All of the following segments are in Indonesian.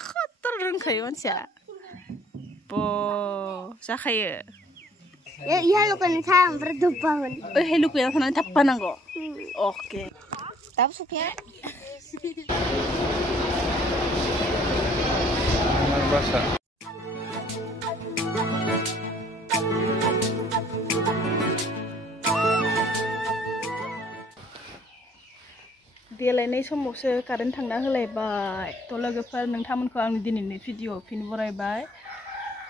Kotor रोंखायो मानसिया bo जाखायो iya lukanya saya hampir bangun lukanya sana tappa nanggo oke tapi suknya rasa देलायनाय समावसो कारेन्ट थांना होलायबाय थ' लोगोफोर नोंथांमोनखौ आंनि दिनैनि भिडिअ फिन बरायबाय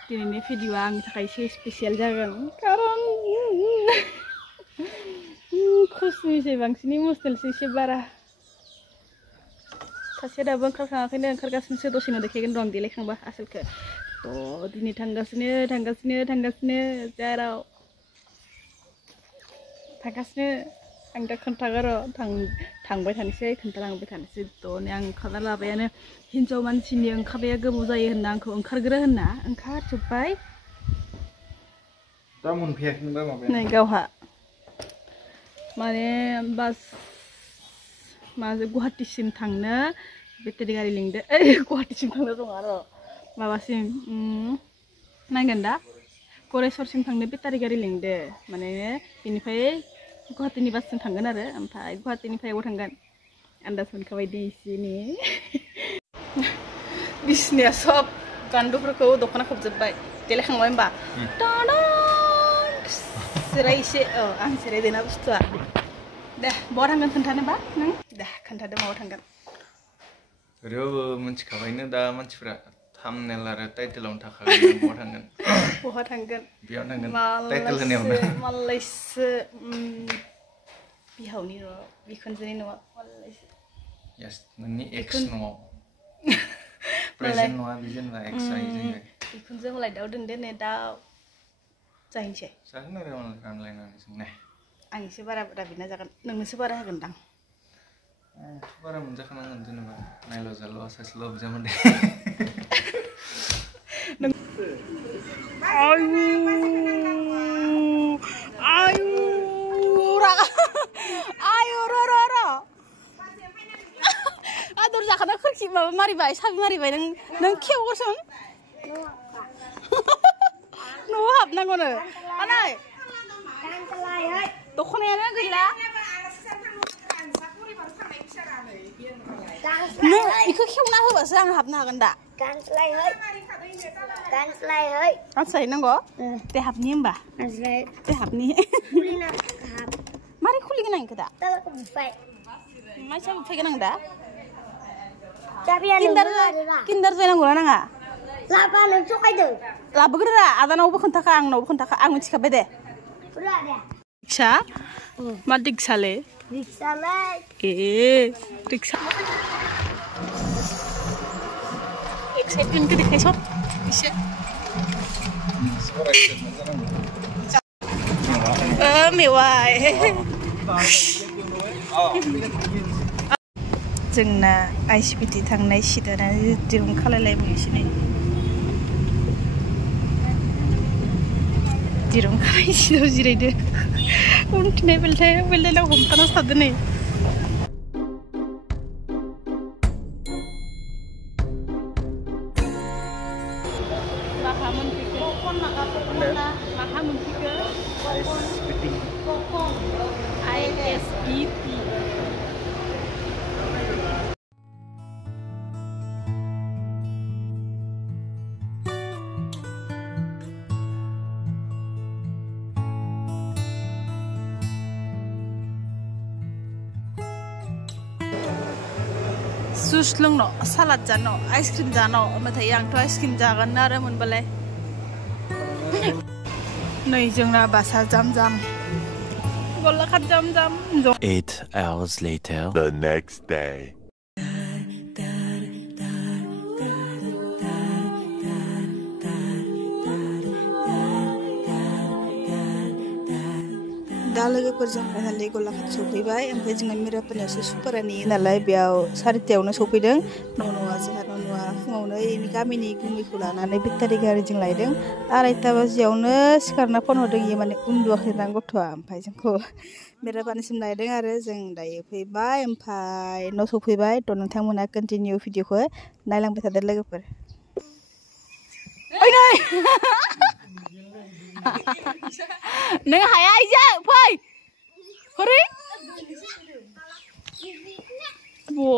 दिनैनि भिडिअआ आंनि थाखाय एसे स्पेसियेल जागोन कारन खुसिनिसै बांसिन इमोसनेलसै एसे बारा सासे दाबो ओंखारखाङाखैनो ओंखारगासिनोसो दसेनो देखायगोन र' आं देलायखांबा आसोलखौ थ' दिनै थांगासिनो जेराव थांगासिनो आं दा खोन्थागोन र' थांबाय थानोसै खोन्थालांबाय थानोसै थ' नै आं ओंखारना लाबायानो हिन्जाव मानसिनि ओंखारनाया गोबाव जायो होनना आंखौ ओंखारग्रो होनना ओंखारजोब्बाय दा मोनफैयाखैनोबा माबाया नै गावहा माने बास माजों गुवाहाटीसिम थांनो बेटारि गारि लिंदो गुवाहाटीसिम थांनो दङ आरो माबासिम नायगोन दा गरेस्वरसिम थांनो बेटारि गारि लिंदो माने बेनिफ्राय गुवाहाटीनि बासजों थांगोन आरो ओमफ्राय गुवाहाटीनिफ्राय अबाव थांगोन आन्दाज मोनखाबाय दे एसेनि बिसिनिया सब गान्दुफोरखौ दख'ना खोबजोब्बाय देलायखांबाय होनबा जिराय एसे आं जिरायदोंना बुस्थुआ दे बहा थांगोन खोन्थानोबा नों दे खोन्थादो माबा थांगोन ओरैबाबो मिथिखाबायनो दा मानसिफ्रा थाम्बनेल आरो टाइटेलावनो थाखागोन बहा थांगोन बेयाव थांगोन टाइटेल होनायावनो मालायसो बिहावनि न' बिखुनजोनि न'आ मालायसो यस नोंनि एक्स न'आव प्रेजेन्ट नङा बि जेनेबा एक्स जायो जोङो बिखुनजो मालाय दाउ दोनदो नै दाउ जाहैनोसै जागोन आरो रानलायनानै जों ने आं एसे बारा बिना जागोन नोंनोसो बारा होगोनदां बारा मोनजाखानांगोन जेनेबा नायल' जाल' सासेल' बिजामोन दे आदर जाखाना खोरखि माबा मारिबाय साबि मारिबाय नों खेवगोसों न'आव हाबनांगौनो आनै दख'नायानो गैला नों बेखौ खेवना होबासो आं हाबनो हागोन दा गानस्लायनांगौ दे हाबनि होमबा दे हाबनि मारै खुलिगोन आं इखौ दा माइसा बुफायगोन आं दा किन्डार जय नांगौना नाङा लाबोग्रोरा आदानावबो खोन्थाखा आंनावबो खोन्थाखा आं मिथिखाबाय दे रिक्सा मा रिक्सालै रिक्सा एक्साइटमेन्टखौ देखायसब एसे मेवाइ जोंना आइसिबिटि थांनाय सिटानो दिरुं खालायलायबायसिनो दिरुं खालाय सिटाव जिरायदो उनथिनाय बेलथायाव हमथाना थादो नै जुस लोंनो सालाद जानो आइसक्रिम जानो ओमफ्राय आंथ' आइसक्रिम जागोन आरो मोनबालाय नै जोंना बासा जाम गलाघाट जाम 8 hours later the next day दा लोगोफोरजों फाइनालि गलाघाट सफैबाय ओमफ्राय जोंना मिरापानियावसो सुपारा नेयो नालाय बेयाव 4टायावनो सफैदों न'आ जोंहा न'आ फुङावनो इनि गामिनि गुमैखौ लानानै बेटारि गारिजों लायदों 2:30 बाजियावनो सिखारना फन हरदों इयो माने उन्दुआखै दां गथ'आ ओमफ्राय जोंखौ मिरापानिसिम लायदों आरो जों दायो फैबाय ओमफ्राय न' सफैबाय थ' नोंथांमोना कन्टिनिउ भिडिअखौ नायलांबाय थादो लोगोफोर नों हाया इजा फै हरै बो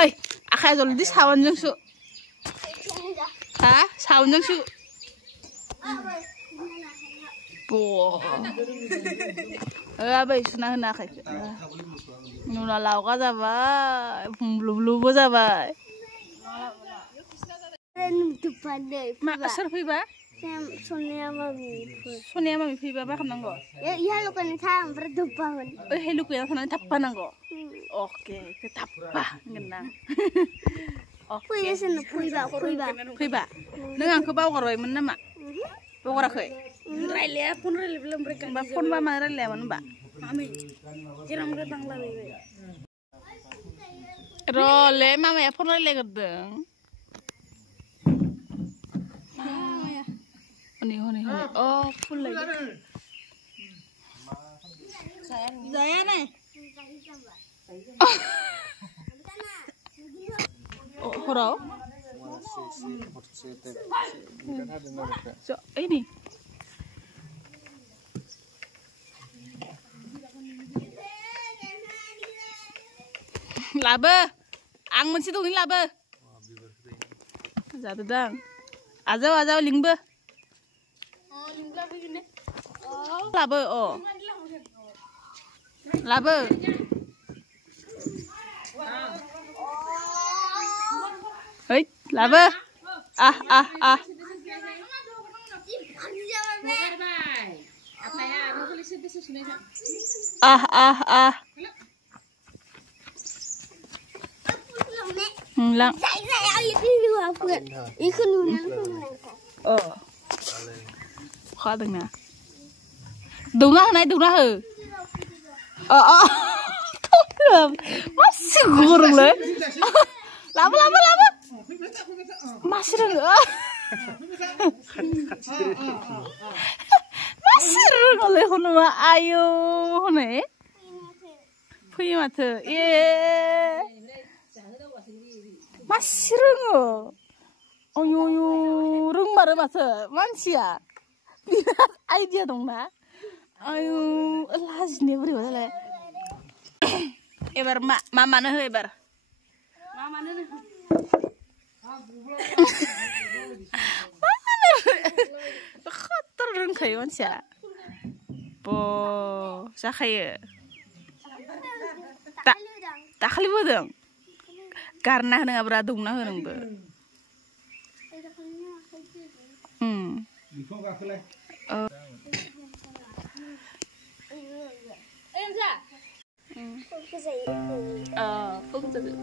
ओइ आखाया जलदि सावनजोंसो हा सावनजोंसो बो आबै सुना होनो आखाइखौ नुना लावगा जाबाय बुंब्लुब्लुबो जाबाय मा सोर faba Sonia mami. Sonia mami faba मा खालामनांगौ Iya lo kan saya ompret dupaun. हेलु कुया थानानै थाप्पा नांगौ ओके थाप्पा गोनां Fuyah sana फैबा नों आंखौ बावगारबायमोन नामा बावगाराखै Railnya pun rail belum berikan. होमबा फन बा मा रायलायामोन होमबा Mami, jeram datang lagi. रले मामाया फन रायलायग्रोदों हनै अ फुल लायदों जाया नै हराव ini लाबो आं मोनसे दं लाबो जादो दां आजाव लिंबो लाबो अ लाबो ओइ लाबो lang Saya itu apa? Ikut nunang. khó từng nè đúng đó này đúng đó hừ masih gurung le lama masih nữa masih le hôn mà ayo hôn này phi mà thử masih ayo rung mà thử manusia idea dong na ayo las nih beri wala ebar mama nah ebar mama nah kotor reng kayu manusia po sakaya tak kali bodong karena nggak beradung nah orang be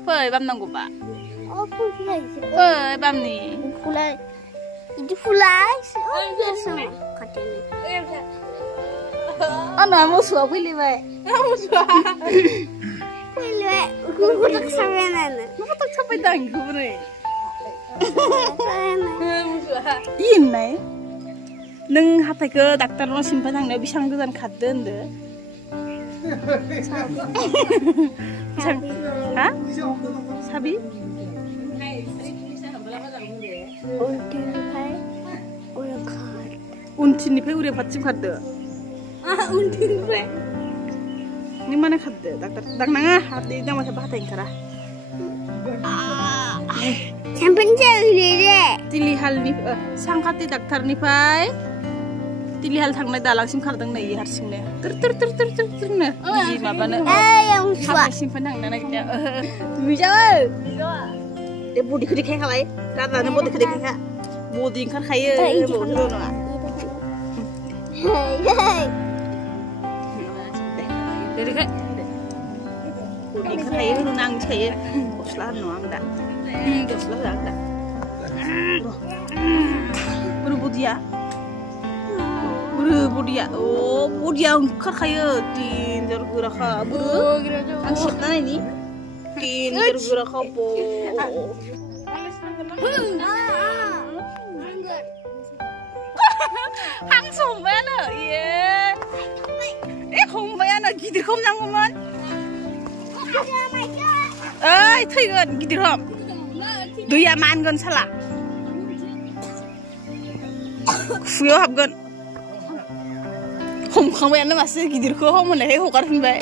phơi băm nông của bạn phơi băm nì itu fulai sama katanya ana mau suap pilih baik mau suap pilih aku tak sampai nana mau tak sampai tangguh nih ini neng hatai ke dokter lo simpan yang dia bisa ngezan kaden deh hah sabi untin nih udah pacim kade untin pe ini mana kade dokter dak nanga hati itu masih bahagia kara sampai jadi deh tilihal nih sangkati dokter nih pai tilihal thang na dalang kardang na iya harsing na ter na iya mabana yang suah simpan hang na kita bijawal dia budi kedi kayak kalai karena na budi kedi kayak budi kan kayak budi lo na dari kayak budi kan kayak lu nang kayak oslah noang dah oslah dah Buru bodiya. Oh, bodiya oंखारखायो. Tinjar guraka. Buru. Ang sipna ini. Tinjar guraka po. Hangso hombayana. Iya. Hombayana gidir hom nangguman. Thैगोन गिदिर हम. दैया मानगोन साला. खुगायाव हाबगोन. हमखांबायानो मासो गिदिरखौ हमहोनायखाय हगारफिनबाय.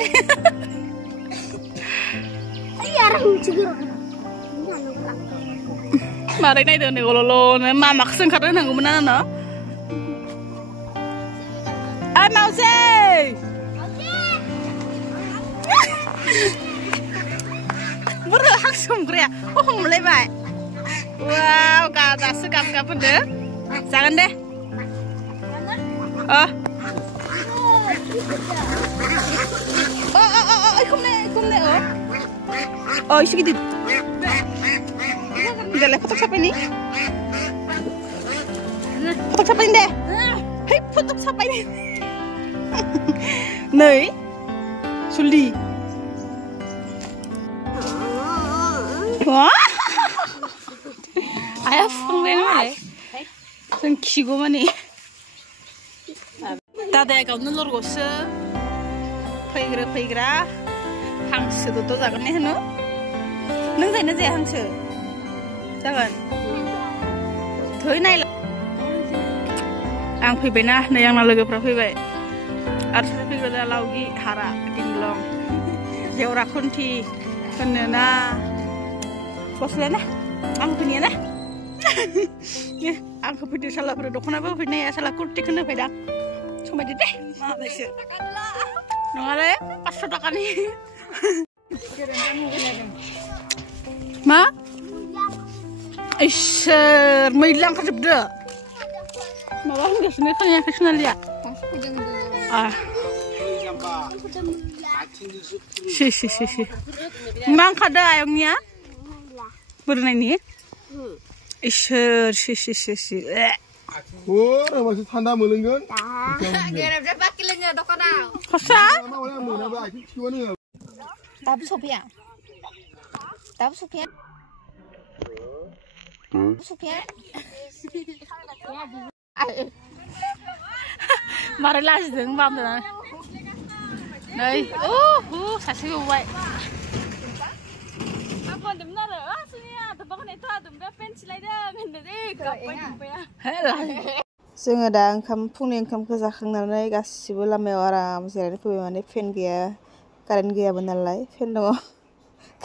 मारै नायदों नै गल'ल'नो मामाखौसो ओंखारदों होनांगौमोन आंनो. ओइ मावजि! Buru hangsो हमग्राया हमलायबाय. Wow, दासो गाब होनदो. जागोन दे. Ikumne. Oh, isu gidit. Dalam foto siapa ini? Foto siapa ini deh? Hei, foto siapa ini? Nih, Suli. Wah, ayah pengen mana? Sen kigo mana? Tadi aku nulur gosu, paygra, hangsो tuh jangan nih no? Neng saya nasi hangsो, jangan. Thôi này là, ang phi bena, nih yang lalu gue phi bay. Arus phi gue dah laugi hara tinglong, jauh rakunti, kenena. Boslah na, ang punya na. Ang punya salah berdokona apa punya ya salah kurti kena pedak. Cuma di deh, mana sih? Nongale, pas sodakan nih. Ma? Iser, mailang kerja dah. Malah nggak sini kan yang kesana lihat. Si. Mang kada ayamnya? Berenang ini? Iser, si. Oh, masih tanda melenggan? Gak ada pakai lengan dok kau. Kosa? Tapi Sophia. Mari lah sedang bam tu. Nih, sasi buat. Apa dem nara? Sini ya, tapi kan itu ada dem pensil aja, nanti kapan ya? Helah. जोङो दा फुंनि ओंखामखौ जाखांनानै गासिबो लामायाव आराम जिरायनो फैबाय माने फेन गैया कारेन्ट गैयाबो नालाय फेन दङ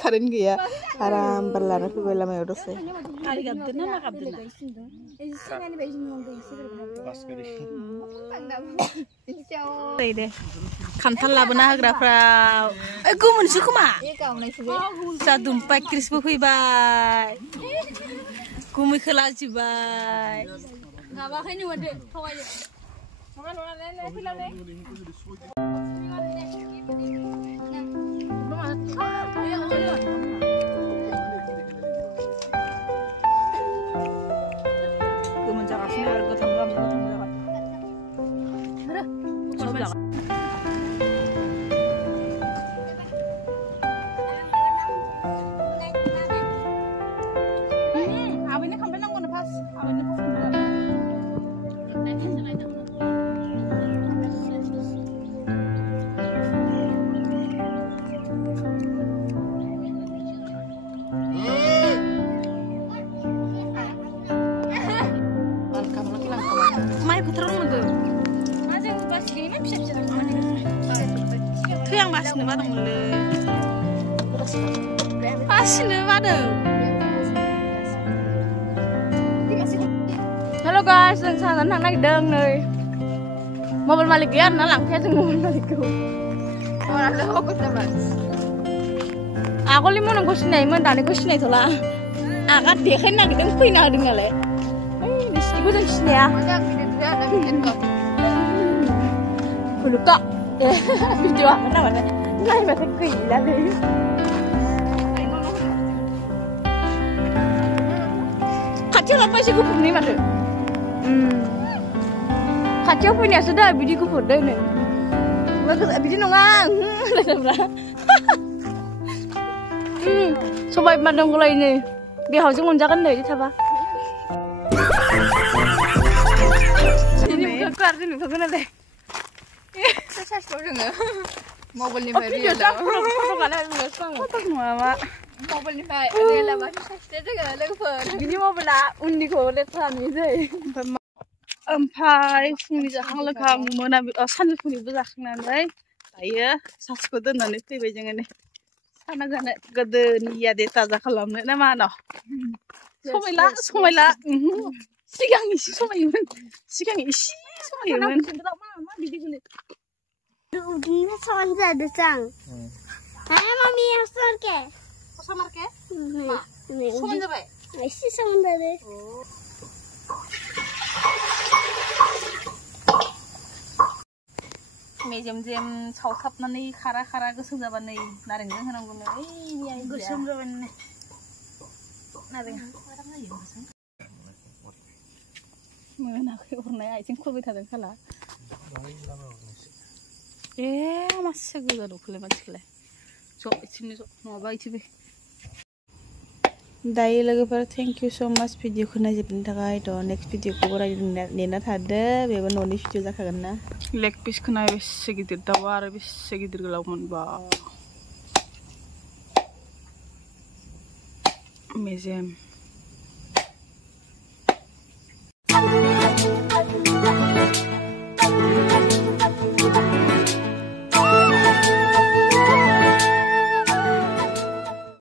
कारेन्ट गैया आराम बार लानो फैबाय लामायाव दसे आरि गाबदों ना मा गाबदों दे खान्थाल लाबोना होग्राफ्रा गोमोनसो खोमा जा दुमपाय क्रिसबो फैबाय गुमैखौ लाजिबाय Ngapain wae thau aja. Sama lona film nih. Gue mencari sini harga tambah. Coba. Awalnya sampai nang mana pas? Awalnya pas. Yang masih pada mulai. Masih pada. Halo guys, saya naik deng nih. Mobil Malikian, nalang kayak mobil Malikian. Orang ada fokus mas. Aku limu nang kusini, mana tadi kusini itu lah. Agak dia kan nak deng pina dengan le. Ibu deng sini ya. Luka. Video apa namanya? Nggak macam gila deh. Kacau apa sih gue punya mana? खाथियाव फैनायासो दा बिदि गुफुरदों नो बिदि नङा लोगोफ्रा सबाय बिमा दंगलायनो बेहावजों मोनजागोन नै बिदि थाबा मबाइलनिफ्राय रियेलाव मबाइलनिफ्राय रियेलाव सासे जोङो लोगोफोर बिनि मबाइला उननिखौ लेथ्रा नुयोसै ओमफ्राय फुंनि जाखां लोंखां सानजौफुनिबो जाखांनानै दायो सासेखौ दोननानै फैबाय जोङो नै साना जानो गोदोनि यादे ताजा खालामनो ना मा होनो समायला सिगां इसे समायोमोन Udah soal ada sang. Ayo mami yang soal ke? Samar ke? Nih. Soman jabe? Masih soal ada. मेजेम सावथाबनानै खारा गोसोम जाबा नै नारेंजों होनांगौ नै गोसोम जाबाय नै नारें मोनाखै हरनाय आथिं खरबाय थादों खाला ए मासे गोजा दखौलाय मानसिखौलाय ज' इथिंनो ज' नङाबा इथिंबो दायो लोगोफोर थेंक इउ सो माच भिडिअखौ नायजोबनायनि थाखाय थ' नेक्स्ट भिडिअखौबो नेना थादो बेबो न'नि भिडिअ जाखागोन ना लेग पिसखौ नाय बेसे गिदिर दाउआ आरो बेसे गिदिर गोलाव मोनबा मेजेम